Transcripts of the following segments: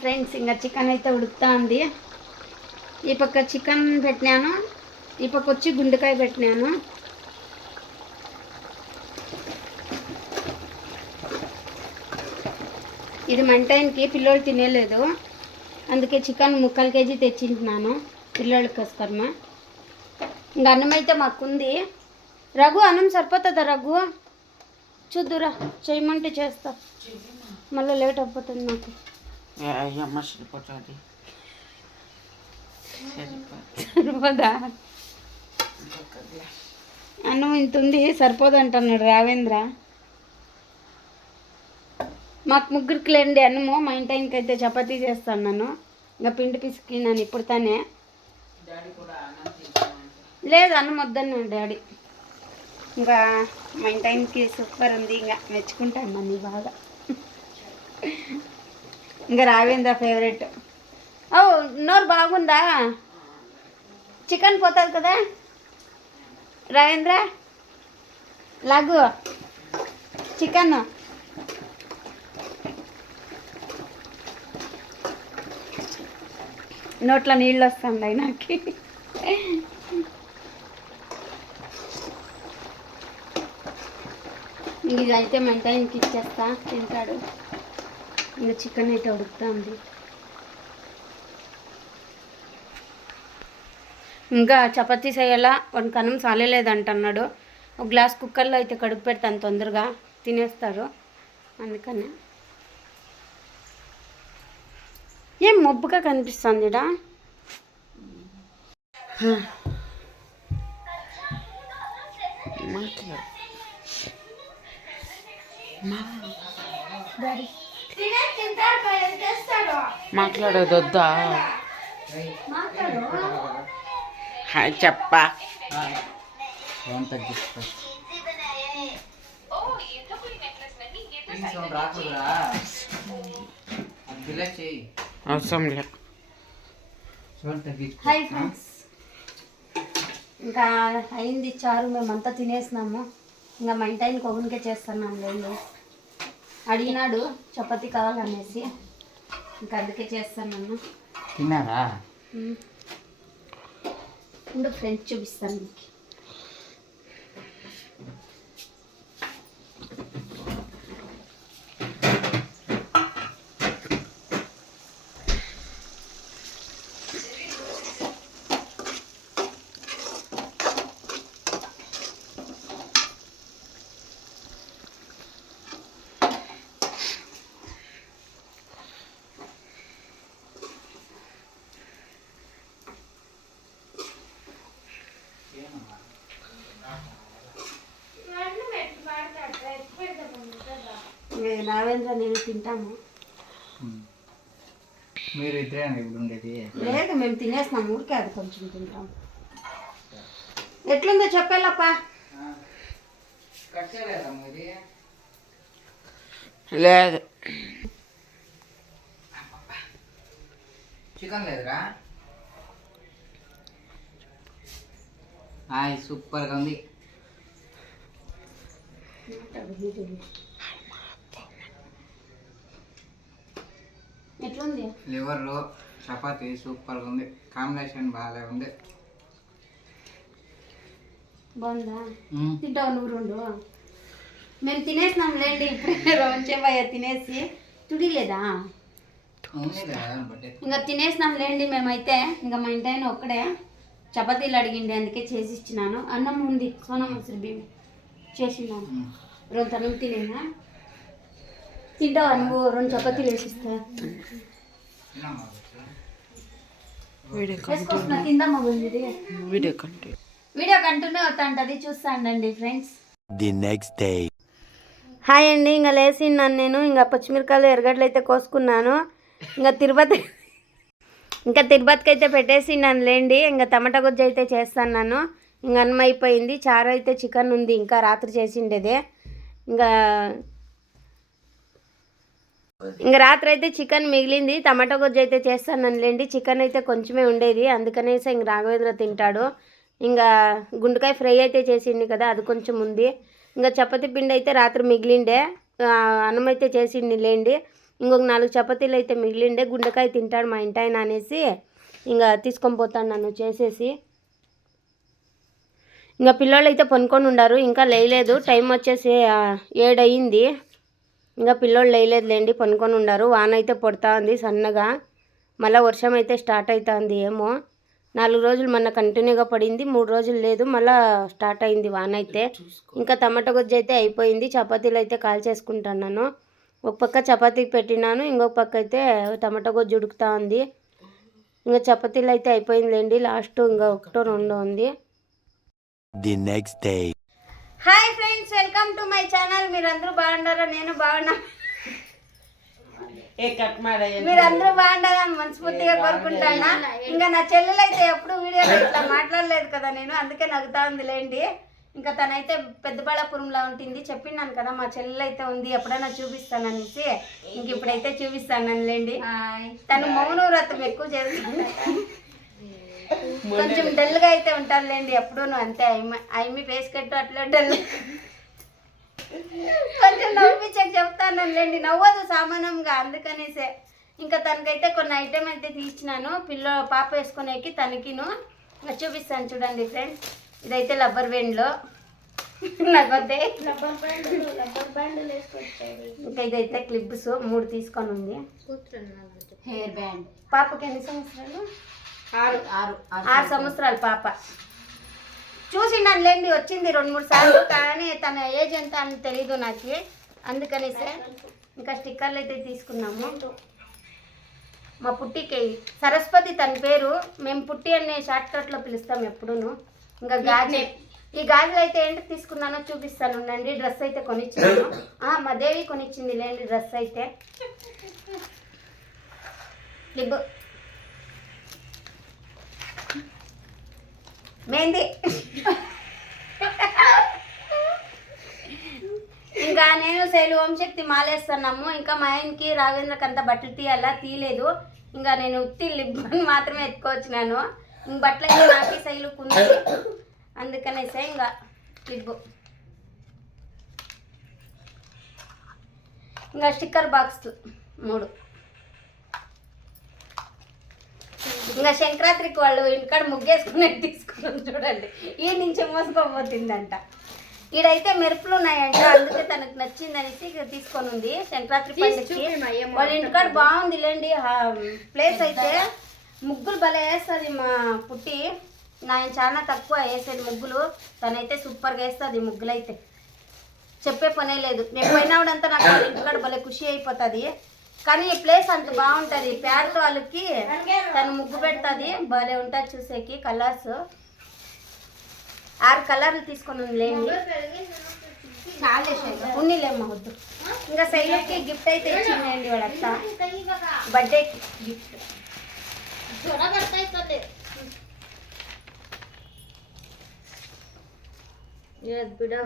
Friends, ఇంకా chicken అయితే ఉడుకుతా ఉంది. ఈ పక్క చికెన్ పెట్టినాను, ఈ పక్క వచ్చి గుండెకాయ పెట్టినాను. ఇది మంటైన్కి పిల్లోళ్ళు తినేలేదు, అందుకే చికెన్ 3/4 kg తెచ్చింటున్నాను పిల్లోళ్ళకి కోసకర్మ. ఇంకా అన్నం అయితే మాకుంది. రఘు అన్నం సరిపోతుందా రఘు? చూద్దురా, చేయమంటే చేస్తా, మళ్ళీ లేట్ అయిపోతుంది నాకు. సరిపోదా? అన్నం ఇంత ఉంది, సరిపోదు అంటున్నాడు రావేంద్ర. మాకు ముగ్గురికి లేండి అన్నము. మా ఇంటి ఆయనకి అయితే చపాతీ చేస్తాను నేను. ఇంకా పిండి పిసికినాను ఇప్పుడు తానే. లేదు అన్నం వద్దన్నాడు డాడీ. ఇంకా మా ఇంటి ఆయనకి సూపర్ ఉంది, ఇంకా మెచ్చుకుంటాను నన్ను బాగా. ఇంకా రావేంద్ర ఫేవరెట్. ఓ నోరు బాగుందా? చికెన్ పోతుంది కదా రావేంద్ర. లాగు చికెన్. నోట్లో నీళ్ళు వస్తున్నాయి నాకు. ఇది అయితే మంట ఇంక ఇచ్చేస్తా, తింటాడు. ఇంకా చికెన్ అయితే ఉడుకుతా ఉంది. ఇంకా చపాతీ చేయాలా, వాడికి అన్నం సాలేలేదంటున్నాడు. ఒక గ్లాస్ కుక్కర్లో అయితే కడుపు పెడతాను, తొందరగా తినేస్తారు అందుకనే. ఏం మబ్బుగా కనిపిస్తుంది ఇడా? మాట్లాడేదొద్దా? హాయ్ చెప్పా. అవసరం లేదు. హాయ్ ఫ్రెండ్స్, ఇంకా అయింది చారు, మేమంతా తినేసినాము. ఇంకా మా ఇంటి ఆయనకి ఒకనికే చేస్తున్నాను లేదు, అడిగినాడు చపాతీ కావాలనేసి, ఇంకా అందుకే చేస్తాను. తిన్నారా? ఇప్పుడు ఫ్రెండ్స్ చూపిస్తాను మీకు. రావేంద్ర నేను తింటాము. మీరు ఇద్దరే ఇప్పుడు ఉండేది? లేదు, మేము తినేసినాం, ఊరికే అది కొంచెం తింటాం. ఎట్లుందో చెప్పేలప్పా. లేదు చికెన్ లేదురా? హాయ్ సూపర్గా ఉంది. ఎట్లుంది? లివర్ చపాతీ సూపర్గా ఉంది, కాంబినేషన్ బాగా ఉంది. బాగుందా? తింటావు నువ్వు రెండు? మేము తినేసినాం లేండి, ఇప్పుడు రోంచేవయ్య తినేసి తుడిలేదా? ఇంకా తినేసినాం లేండి మేమైతే. ఇంకా మా ఇంటి ఆయన ఒక్కడే చపాతీలు అడిగిండి, అందుకే చేసి ఇచ్చినాను. అన్నం ఉంది, సోనా మసూరి బియ్యం చేసినాను. 2 అన్నం తినేనా? తింటావా నువ్వు? 2 చపాతీలు వేసిస్తా. తిందామా? వీడియో కంటిన్యూ అవుతాంటది, చూస్తా ఉండండి friends. The next day. Hi అండి, ఇంకా లేసిన్నాను నేను. ఇంకా పచ్చిమిరకాయలు ఎర్రగడ్డలు అయితే కోసుకున్నాను. ఇంకా తిరుపతికి అయితే పెట్టేసిన్నాను లేండి. ఇంకా టమాటా గుజ్జు అయితే చేస్తాను. ఇంకా అన్నం అయిపోయింది, చారు అయితే చికెన్ ఉంది, ఇంకా రాత్రి చేసిండేదే. ఇంకా రాత్రి అయితే చికెన్ మిగిలింది, టమాటా గుజ్జు అయితే చేస్తాను లేండి. చికెన్ అయితే కొంచెమే ఉండేది, అందుకనేసి ఇంక రాఘవేంద్ర తింటాడు. ఇంకా గుండెకాయ ఫ్రై అయితే చేసింది కదా, అది కొంచెం ఉంది. ఇంకా చపాతీ పిండి అయితే రాత్రి మిగిలిండే, అన్నం అయితే చేసింది లేండి. ఇంకొక 4 చపాతీలు అయితే మిగిలిండే, గుండెకాయ తింటాడు మా ఇంటి ఆయన అనేసి ఇంకా తీసుకొని పోతాను నన్ను చేసేసి. ఇంకా పిల్లోళ్ళు అయితే పనుకొని ఉండారు, ఇంకా లేయలేదు. టైం వచ్చేసి 7 అయ్యింది. ఇంకా పిల్లోళ్ళు లేయలేదులేండి, పనుకొని ఉండారు. వాన అయితే పడుతూ ఉంది సన్నగా, మళ్ళీ వర్షం అయితే స్టార్ట్ అవుతుంది ఏమో. 4 రోజులు మొన్న కంటిన్యూగా పడింది, 3 రోజులు లేదు, మళ్ళీ స్టార్ట్ అయింది వాన అయితే. ఇంకా టమాటా గుజ్జు అయితే అయిపోయింది. చపాతీలు అయితే కాల్ చేసుకుంటున్నాను. ఒక పక్క చపాతీ పెట్టినాను, ఇంకొక పక్క అయితే టమాటా గుజ్జు ఉడుకుతూ ఉంది. ఇంకా చపాతీలు అయితే అయిపోయిందిలేండి, లాస్ట్ ఇంకా 1-2 ఉంది. The next day. Hi friends, welcome to my channel. మీరందరూ బాగున్నారా? నేను బాగున్నా. మీరందరూ బాగుండాలని మనస్ఫూర్తిగా కోరుకుంటానా. ఇంకా నా చెల్లెలు అయితే ఎప్పుడు వీడియోలో ఇట్లా మాట్లాడలేదు కదా నేను, అందుకే నవ్వుతా ఉందిలేండి. ఇంకా తనైతే పెద్దబళ్ళాపురంలో ఉంటుంది, చెప్పినాను కదా మా చెల్లెలు అయితే ఉంది, ఎప్పుడైనా చూపిస్తాననేసి. ఇంక ఇప్పుడైతే చూపిస్తానులేండి. తను మౌన వ్రతం ఎక్కువ చేస్తుంది, కొంచెం డల్గా అయితే ఉంటానులేండి ఎప్పుడూ అంతే. అమ్మి ఫేస్ కట్టు అట్లా డల్, కొంచెం నవ్వించక చెప్తానులేండి, నవ్వదు సామాన్యంగా, అందుకనేసే. ఇంకా తనకైతే కొన్ని ఐటెం అయితే తీసినాను పాప వేసుకునేకి, తనకిను చూపిస్తాను చూడండి ఫ్రెండ్స్. ఇదైతే రబ్బర్ బ్యాండ్లో నగొద్దే, ఇంకా ఇదైతే క్లిప్స్ 3 తీసుకొని ఉంది. హెయిర్ బ్యాండ్ పాపకి ఎన్ని సంవత్సరాలు? 6 సంవత్సరాలు పాప. చూసిండానులేండి, వచ్చింది 2-3 సార్లు, కానీ తన ఏజ్ ఎంత అని తెలీదు నాకు, అందుకనేసే. ఇంకా స్టిక్కర్లు అయితే తీసుకున్నాము. మా పుట్టికి సరస్వతి తన పేరు, మేము పుట్టి అనే షార్ట్ కట్లో పిలుస్తాం ఎప్పుడూను. ఇంకా గాజు, ఈ గాజులు అయితే ఏంటి తీసుకున్నానో చూపిస్తాను ఉండండి. డ్రెస్ అయితే కొనిచ్చాను, మా దేవి కొనిచ్చింది లేండి డ్రెస్ అయితే. క్లిప్, మెహందీ, ఇంకా నేను శైలు ఓంశక్తి మాలేస్తున్నాము. ఇంకా మా ఆయనకి రాఘవేంద్రకి అంతా బట్టలు తీయలేదు. ఇంకా నేను ఉత్తి లిబ్బన్ మాత్రమే ఎత్తుకొచ్చినాను. ఇంక బట్టలు అయితే నాకే శైలు కుంది, అందుకనేసే ఇంకా క్లిప్. ఇంకా స్టిక్కర్ బాక్స్ 3. ఇంకా సంక్రాంతికి వాళ్ళు ఇంటికాడ ముగ్గేసుకుని తీసుకున్నాం చూడండి, ఈ నుంచి మోసుకోబోతుందంట. ఈడైతే మెరుపులు ఉన్నాయంట, అందుకే తనకు నచ్చిందనేసి తీసుకొని ఉంది. సంక్రాంతి పండుగకి వాళ్ళ ఇంటికాడ బాగుంది లేండి ప్లేస్ అయితే. ముగ్గులు భలే వేస్తుంది మా పుట్టి, నేను చాలా తక్కువ వేసేది ముగ్గులు, తనైతే సూపర్గా వేస్తుంది ముగ్గులు అయితే, చెప్పే పనే లేదు. నేను పోయినప్పుడంతా నాకు వాళ్ళ ఇంటికాడ భలే ఖుషి అయిపోతుంది. కానీ ఈ ప్లేస్ అంత బాగుంటుంది, పేడతో వాళ్ళకి తను ముగ్గు పెడుతుంది, భలే ఉంటుంది చూసేకి. కలర్స్ 6 కలర్లు తీసుకొని ఉందిలేండి, చాలా ఉన్నిలేమ్మా వద్దు. ఇంకా శైలకి గిఫ్ట్ అయితే ఇచ్చిందండి వాళ్ళ అత్త, బర్త్డేకి గిఫ్ట్. ఈ వద్దులే,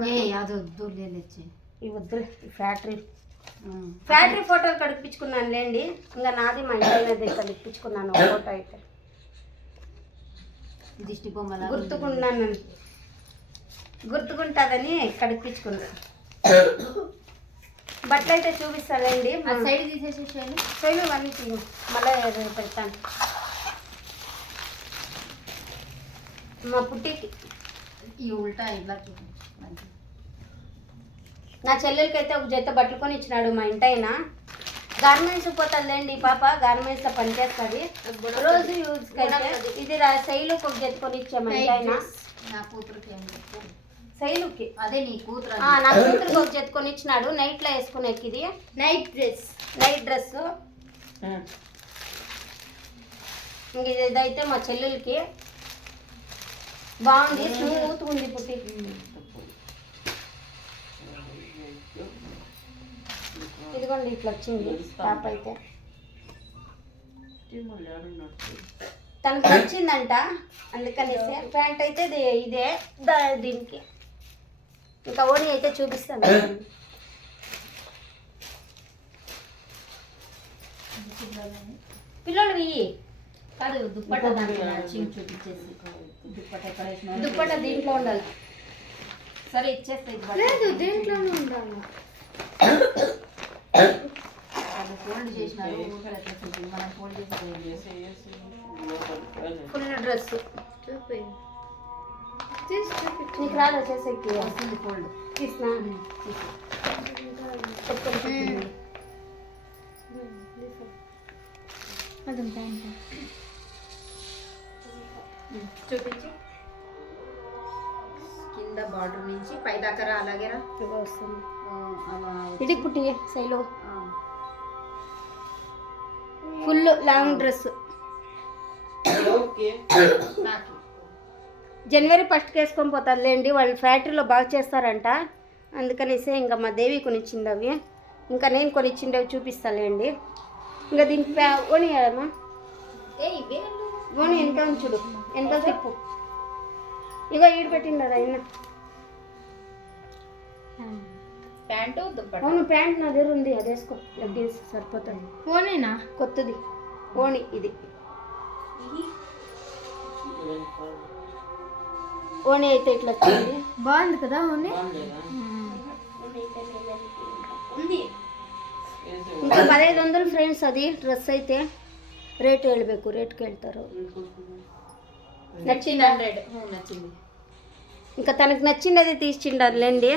ఫ్యాక్టరీ ఫోటోలు కడిపించుకున్నాను లేండి. ఇంకా నాది మా ఇంటి కడిపించుకున్నాను ఫోటో అయితే, దిష్టి బొమ్మల గుర్తుకున్నాను, గుర్తుకుంటుందని కడిపించుకున్నాను. బట్టలు అయితే చూపిస్తానండి, సైడ్ తీసేసి శైలు అన్నీ మళ్ళీ పెడతాను. మా పుట్టికి ఈ ఉల్టా ఇలా నా చెల్లెలకి అయితే ఒక జత బట్టలు కొని ఇచ్చినాడు మా ఇంటైన. గార్మెంట్స్ పోతుందండి పాప, గార్మెంట్స్లో పనిచేస్తుంది రోజు యూజ్కి అయితే. ఇది శైలుకి ఒక జత కొని ఇచ్చా మా ఇంటైన, నా కూతురుకి శైలుకి, అదే నీ కూతురు, నా కూతురికి ఒక జత కొని ఇచ్చినాడు నైట్లో వేసుకునేకి. ఇది నైట్ డ్రెస్. ఇంక ఇదైతే మా చెల్లెలకి బాగుంది, స్మూత్గా ఉంది పుట్టి. ఇదిగోండి ఇట్లా వచ్చింది టాప్ అయితే, తనకు నచ్చిందంట అందుకనేసి. ప్యాంట్ అయితే ఇదే దీనికి. ఇంకా ఓణి అయితే చూపిస్తాను, పిల్లలు ఇవి కాదు. దుప్పట చూపించేసి, దుప్పట దీంట్లో ఉండాలి. సరే ఇచ్చేస్తాయి, దీంట్లోనే ఉండాలి. ఫోల్డ్ చేసినారు ఊరికే అట్లా చూపి మనం ఫోల్డ్ చేసి ఫుల్ డ్రెస్ చూపి నీకు రాదా చేసేకి వస్తుంది ఫోల్డ్ తీసినా చూపించి కింద బార్డర్ నుంచి పై దాకా రా, అలాగే రా. వస్తుంది అలా ఇది పుట్టి సైలో ఫుల్ లాంగ్ డ్రెస్ నాకు జనవరి 1st వేసుకొని పోతారులేండి, వాళ్ళు ఫ్యాక్టరీలో బాగా చేస్తారంట. అందుకనేసి ఇంకా మా దేవి కొనిచ్చింది అవి, ఇంకా నేను కొనిచ్చిండేవి చూపిస్తాలేండి. ఇంకా దీనికి ఓని కదమ్మా, ఓని వెనక చూడు, వెనక తిప్పు. ఇగో ఈడు పెట్టిండదు ఆయన. ప్యాంటు దుప్పట అవును ప్యాంట్ నా దగ్గర ఉంది, అది వేసుకో, లెగ్గిన్స్ సరిపోతుంది. ఓనేనా కొత్తది ఓని ఇది. ఓని అయితే ఇట్లా వచ్చింది. బాగుంది కదా ఓనే ఇంకా 1500 ఫ్రెండ్స్ అది డ్రెస్ అయితే. రేట్ ಹೇಳ್ಬೇಕು, రేట్కి వెళ్తారు. నచ్చిందా? 100 నచ్చింది. ఇంకా తనకు నచ్చింది తీసిండారులేండి.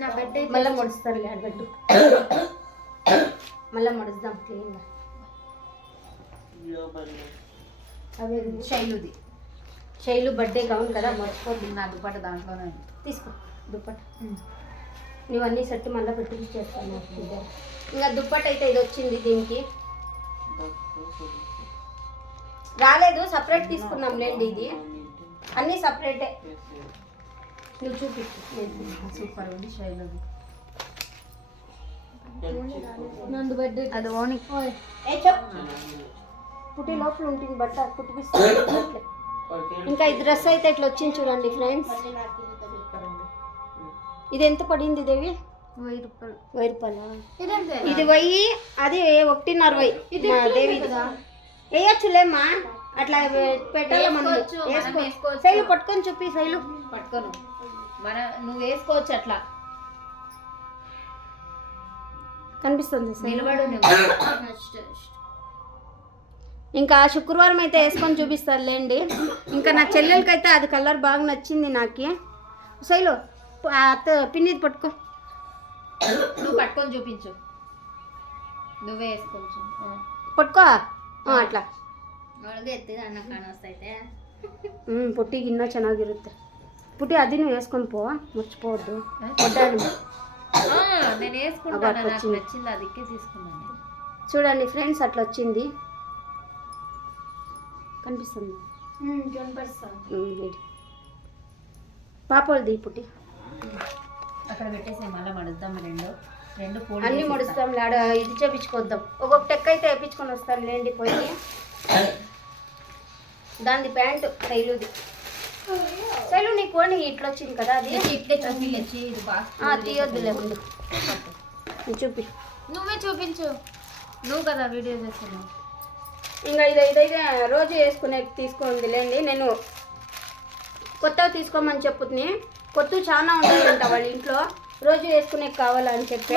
నా బర్త్డే మళ్ళీ ముడుస్తారులే అడ్బెట్టు, మళ్ళీ ముడుస్తాం క్లీన్గా. అవి శైలుది శైలు బర్త్డే గౌన్ కదా, మర్చిపోద్దు. నా దుప్పట దాంట్లోనే ఉంది. తీసుకో దుప్పట, నువ్వన్నీ సెట్ మళ్ళీ పెట్టి చేస్తాను. ఇంకా దుప్పట అయితే ఇది వచ్చింది, దీనికి రాలేదు, సపరేట్ తీసుకున్నాం లేండి. ఇది అన్నీ సపరేటే. నువ్వు చూపించు. సూపర్ ఉంది శైలుది. నందు బర్త్డే అది ఓని ఏ చెప్ పుట్టి లోపల ఉంటుంది బట్ట కుట్టిపిస్తాను. ఇంకా ఈ డ్రెస్ అయితే ఇట్లా వచ్చింది చూడండి ఫ్రెండ్స్. ఇది ఎంత పడింది దేవి? 1000 రూపాయలు. 1000 రూపాయలా? ఇదంతే ఇది 1000, అది 140. మా దేవి వేయచ్చులేమ్మా, అట్లా పెట్టాలి మనం. వేసుకోవచ్చు. శైలు పట్టుకొని చూపి, శైలు పట్టుకోను నువ్వు వేసుకోవచ్చు అట్లా కనిపిస్తుంది శైలు. నిలబడు నువ్వు. ఇంకా శుక్రవారం అయితే వేసుకొని చూపిస్తారులేండి. ఇంకా నా చెల్లెలకైతే అది కలర్ బాగా నచ్చింది నాకు. శైలు పిన్నిది పట్టుకో, నువ్వు పట్టుకొని చూపించు, నువ్వే వేసుకోవచ్చు. పట్టుకో ಅಟ್ಲ ಒಳಗೆ ಎತ್ತಿದ ಅನ್ನ ಕಾಣಿಸ್ತೈತೆ. ಪುಟ್ಟಿ ಇನ್ನೂ ಚೆನ್ನಾಗಿರುತ್ತೆ. ಪುಟ್ಟಿ ಅದನ್ನು వేసుకొని పో, మర్చిపోవద్దు. కొట్టాలి నేను వేసుకుంటాను, నాకు నచ్చింది అదికే తీసుకున్నాను. చూడండి ఫ్రెండ్స్, అట్లా వచ్చింది. కనిపిస్తుంది పాపలది పుట్టి అక్కడ పెట్టేసి మళ్ళీ మడుద్దాం. రెండు అన్నీ మడుస్తాం లాడ. ఇది చేపించుకొద్దాం, ఒక్కొక్క టెక్ అయితే వేయించుకొని వస్తాం లేండి. పోయి దాని ప్యాంటు శైలుది. శైలు నీ కోని ఇట్లా వచ్చింది కదా, అది తీయొద్దులే ముందు. చూపి, నువ్వే చూపించు. నువ్వు కదా వీడియో చేస్తున్నావు. ఇంకా ఇదైతే రోజు వేసుకునే తీసుకోండి లేండి. నేను కొత్తవి తీసుకోమని చెప్పుతుంది. కొత్తవి చాలా ఉంటాయంట వాళ్ళ ఇంట్లో, రోజు వేసుకునే కావాలని చెప్పి.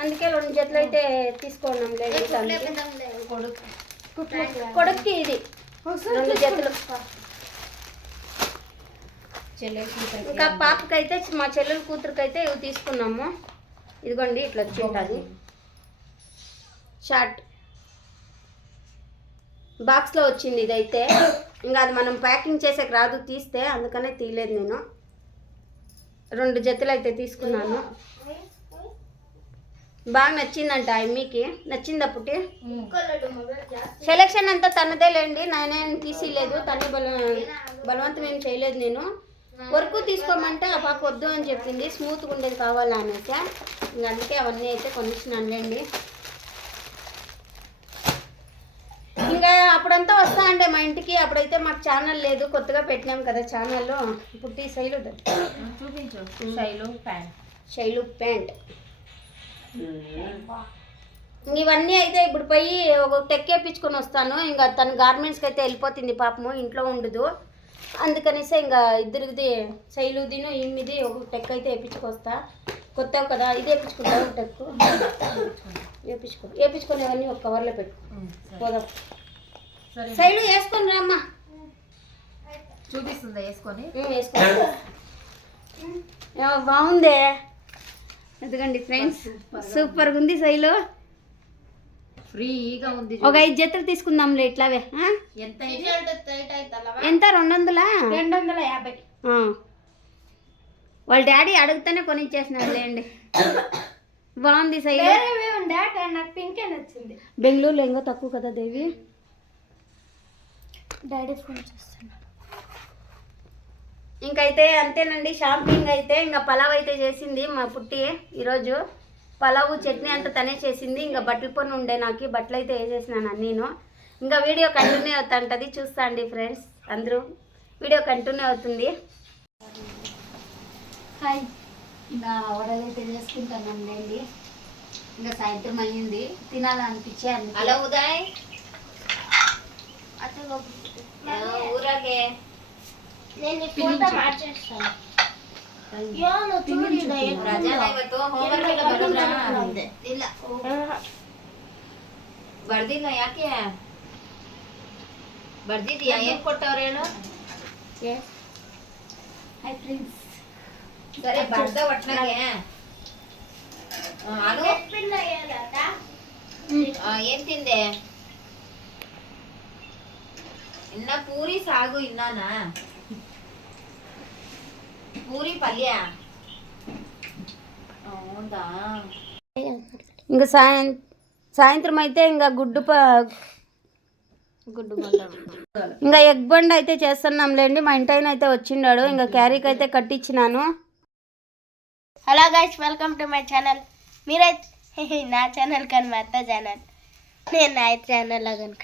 అందుకే 2 జతలు అయితే తీసుకున్నాం లేండి. కొడుక్కి ఇది 2 జతలు. ఇంకా పాపకైతే, మా చెల్లెల కూతురుకైతే ఇవి తీసుకున్నాము. ఇదిగోండి ఇట్లా వచ్చి ఉంటుంది షర్ట్, బాక్స్లో వచ్చింది ఇదైతే. ఇంకా అది మనం ప్యాకింగ్ చేసేకి రాదు తీస్తే, అందుకనే తీయలేదు నేను. 2 జతలు అయితే తీసుకున్నాను. బాగా నచ్చిందంట అమ్మీకి. నచ్చిందా పుట్టి? సెలెక్షన్ అంతా తనదే లేండి, నేనేం తీసిలేదు. తనే బలవంతం ఏం చేయలేదు. నేను వర్క్ తీసుకోమంటే ఆ పాప వద్దు అని చెప్పింది, స్మూత్గా ఉండేది కావాలా అనేసి. ఇంకా అందుకే అవన్నీ అయితే కొనిచ్చినాను లేండి. ఇంకా అప్పుడంతా వస్తా అంటే మా ఇంటికి, అప్పుడైతే మాకు ఛానల్ లేదు, కొత్తగా పెట్టినాం కదా ఛానల్లో. పుట్టి శైలు చూపించు. శైలు ప్యాంట్. ఇవన్నీ అయితే ఇప్పుడు పోయి ఒక టెక్ వేయించుకొని వస్తాను. ఇంకా తన గార్మెంట్స్కి అయితే వెళ్ళిపోతుంది పాపము, ఇంట్లో ఉండదు. అందుకనేసి ఇంకా ఇద్దరిది శైలుదిను ఈమెది ఒక టెక్ అయితే వేయించుకొస్తా. కొత్త కదా ఇది వేయించుకుంటావు టెక్ వేయించుకునేవన్నీ ఒక కవర్లో పెట్టు పోదాం. శైలు వేసుకొని రామ్మా. చూపిస్తుందా వేసుకొని? వేసుకో బాగుందే. ఎందుకండి ఫ్రెండ్స్ సూపర్గా ఉంది శైలు. ఫ్రీగా ఉంది. ఒక 5 జతలు తీసుకుందాంలే ఇట్లావే. ఎంత ఎంత 200? వాళ్ళ డాడీ అడిగితేనే కొనిచ్చేసినాడు లేండి. బాగుంది శైలు. నాకు పింకే నచ్చింది. బెంగళూరులో ఇంకా తక్కువ కదా దేవి. డాడీ ఫోన్ చేస్తున్నా. ఇంకైతే అంతేనండి షాపింగ్ అయితే. ఇంకా పలావ్ అయితే చేసింది మా పుట్టి ఈరోజు. పలావు చట్నీ అంతా తనే చేసింది. ఇంకా బట్టల పని ఉండే నాకు బట్టలు అయితే వేసేసినాను నేను. ఇంకా వీడియో కంటిన్యూ అవుతుంటుంది చూస్తా అండి ఫ్రెండ్స్. అందరూ వీడియో కంటిన్యూ అవుతుంది. హాయ్. ఇంకా వడలు అయితే చేసుకుంటానండి. ఇంకా సాయంత్రం అయ్యింది తినాలనిపించే అలా ఉదయ్ ఊరాగే నేను ఈ ఫోటో మార్చేస్తాను. ಬರ್ದಿಲ್ಲ ಯಾಕೆ ಬರ್ದಿದ್ಯಾ? ಏನ್ ಕೊಟ್ಟವ್ರು ಹೇಳು? Hi friends. ಸರಿ ಬರ್ದ ಒಟ್ನಾಗೆ ಅನು ಏನ್ ತಿಂದೆ? ಇನ್ನ ಪೂರಿ ಸಾಗು ಇನ್ನಾನಾ? పూరి పల్య. అవునా? ఇంకా సాయంత్రం అయితే ఇంకా ఇంకా ఎగ్ బండ్ అయితే చేస్తున్నాంలేండి. మా ఇంటి ఆయన అయితే వచ్చిండాడు. ఇంకా క్యారీకి అయితే కట్టించినాను. Hello guys, welcome to my channel. మీరైతే నా ఛానల్ కానీ మా అత్త ఛానల్, నేను నా ఛానల్ కనుక.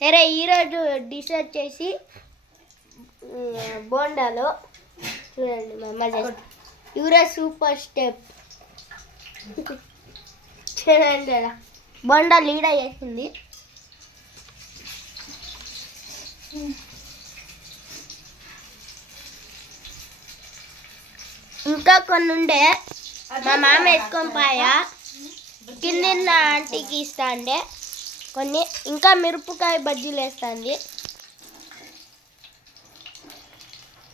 సరే, ఈరోజు డిష్ వచ్చేసి బోండాలు. చూడండి మా అమ్మ చేసి యూరా సూపర్ స్టెప్. చూడండి అలా బోండా లీడ చేసింది. ఇంకా కొన్ని ఉండే మా మామ ఎత్తుకొని పోయా. కింద ఆంటీకి ఇస్తా అండే కొన్ని. ఇంకా మిరపకాయ బజ్జీలు వేస్తుంది.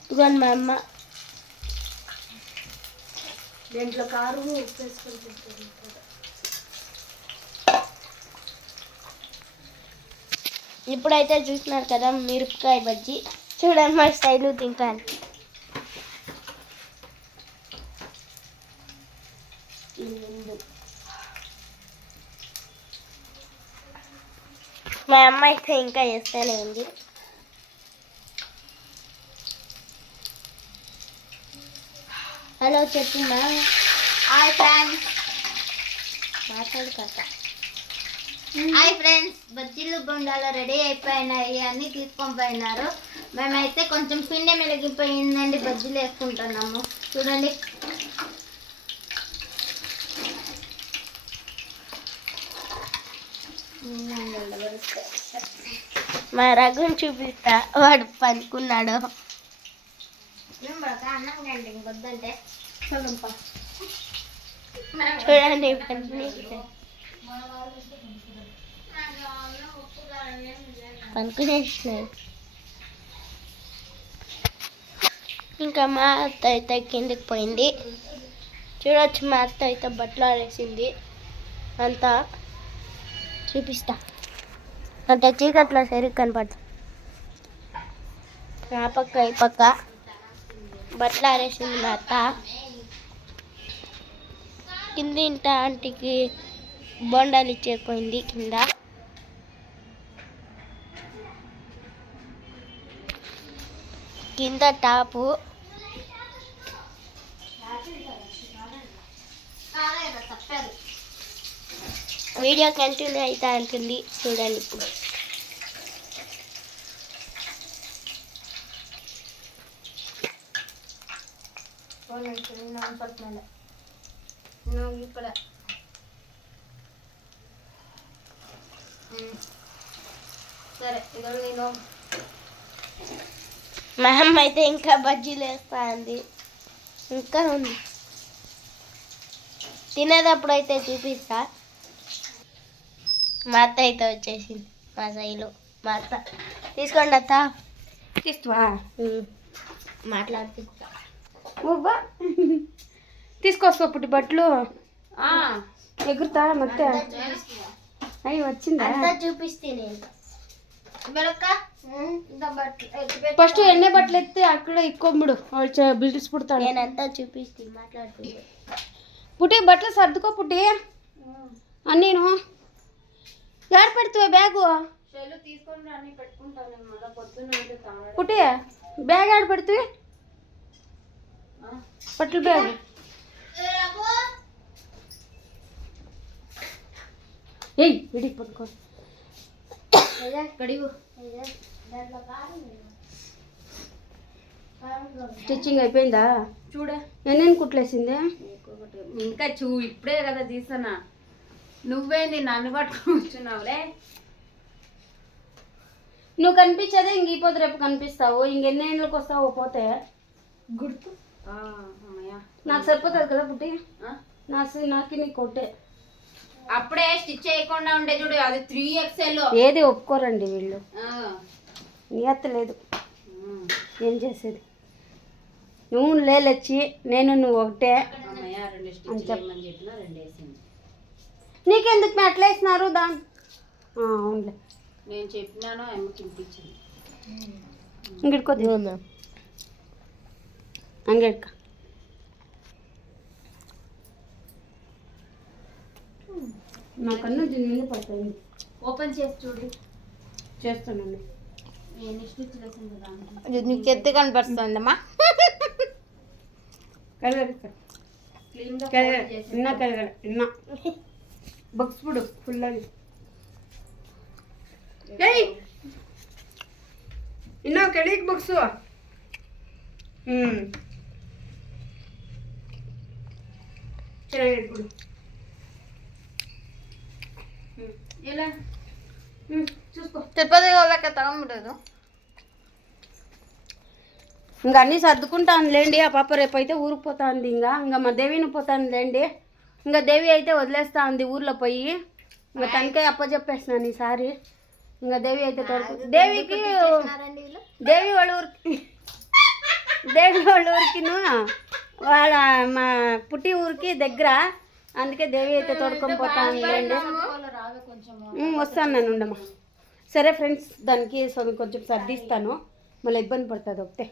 ఇదిగోండి మా అమ్మ. దీంట్లో కారం ఉప్పు వేసుకొని తింటుంది. ఇప్పుడైతే చూస్తున్నారు కదా మిరపకాయ బజ్జీ. చూడండి మా స్టైలు తింటాను. మా అమ్మ అయితే ఇంకా వేస్తూనే ఉంది. హలో చెప్పిందా? Hi friends. మాట్లాడు కదా. హాయ్ ఫ్రెండ్స్, బజ్జీలు బొండాలు రెడీ అయిపోయినాయి. అన్నీ తీసుకొని పోయినారు. మేమైతే కొంచెం పిండి మెలిగిపోయిందండి, బజ్జీలు వేసుకుంటున్నాము. చూడండి. మా రఘుని చూపిస్తా, వాడు పనుకున్నాడు. చూడండి పనుకునేసినాడు. ఇంకా మా అత్త అయితే కిందికి పోయింది. చూడొచ్చు, మా అత్త అయితే బట్టలు ఆరేసింది. అంతా చూపిస్తా అంటే చీకట్లో సరిగ్గా కనపడతా. ఆ పక్క ఈ పక్క బట్టలు ఆరేసింది మా అత్త. కింద ఇంట ఆంటీకి బొండాలు ఇచ్చేపోయింది కింద. కింద టాపు. వీడియో కంటిన్యూ అవుతా ఉంటుంది, చూడండి ఇప్పుడు. ఇక్కడ సరే, ఇదో నేను మా అమ్మ అయితే ఇంకా బజ్జీలు వేస్తా ఉంది, ఇంకా ఉంది. తినేటప్పుడు అయితే చూపిస్తా. మా అత్త అయితే వచ్చేసింది, మా శైలు మా అత్త. తీసుకోండి అత్త. తీస్తువా మాట్లాడుతా. నువ్వా తీసుకొస్తా పుట్టి బట్టలు ఎగురుతా ಮತ್ತೆ అయ్యి వచ్చిందా అంతా చూపిస్తే నేను ఫస్ట్ ఎన్నే బట్టలు ఎత్తి అక్కడ ఇక్కొమ్ముడు వాళ్ళు బిల్స్ పుడతాడు. నేనంతా చూపిస్తే మాట్లాడుతుంది. పుట్టి బట్టలు సర్దుకో పుట్టి అన్నీను యాడ పెడుతువా బ్యాగు పుట్టి బ్యాగ్ ఆడ పెడుతువి బట్టలు బ్యాగ్ ఏయ్ విడి పడుకో గడివు స్టిచ్చింగ్ అయిపోయిందా చూడే ఎన్ని కుట్లేసింది ఇంకా ఇప్పుడే కదా తీసానా. నువ్వేంది నన్ను పట్టుకొని కూర్చున్నావులే. నువ్వు కనిపించేదే ఇంక ఈ పోతే రేపు కనిపిస్తావు. ఇంకెన్నేళ్ళకి వస్తావు పోతే గుర్తు అమ్మయ్యా నాకు సరిపోతుంది కదా పుట్టి నాకు నీ కొట్టే అప్పుడే స్టిచ్ చేయకుండా ఉండే చూడు, అది 3XL. ఏది ఒప్పుకోరండి వీళ్ళు, నియత లేదు. ఏం చేసేది నువ్వు లేలొచ్చి నేను నువ్వు ఒకటే అమ్మయ్య 2 స్టిచ్ చేయమని చెప్పినా 2 వేసింది. నీకెందుకు మీ అట్లా వేసినారు దాని అవునులే నేను చెప్పినాను అమ్మకి వినిపించింది. ఇంగిడికొద్ది అంగెడ్క నాకన్నా దీని పడుతుంది. ఓపెన్ చేసి చూడు. చేస్తానండి ఎన్ని స్టిచ్ వేసింది దానికి. నీకు ఎత్తు కనపడుతుందమ్మా. ఇన్నా కలగడ ఇన్నా బక్స్ పుడు ఫుల్ ఇన్నా కడిగి బక్సు ಚೆನ್ನಾಗಿ ಇಟ್ಬಿಡು ఎలా చూసుకో తిరుపతి వాళ్ళకి తగంబడదు. ఇంకా అన్నీ సర్దుకుంటాను లేండి. ఆ పాప రేపు అయితే ఊరికి పోతా ఉంది. ఇంకా మా దేవిని పోతాను లేండి. ఇంకా దేవి అయితే వదిలేస్తా ఉంది ఊర్లో పోయి. ఇంకా తనకే అప్పచెప్పేసినాను ఈసారి. ఇంకా దేవి అయితే దేవికి దేవి వాళ్ళ ఊరికిను వాళ్ళ మా పుట్టి ఊరికి దగ్గర. అందుకే దేవి అయితే తోడుకొని పోతాను లేండి. వస్తాను నేను ఉండమ్మా. సరే ఫ్రెండ్స్, దానికి కొంచెం సర్దిస్తాను, మళ్ళీ ఇబ్బంది పడుతుంది ఒకటే.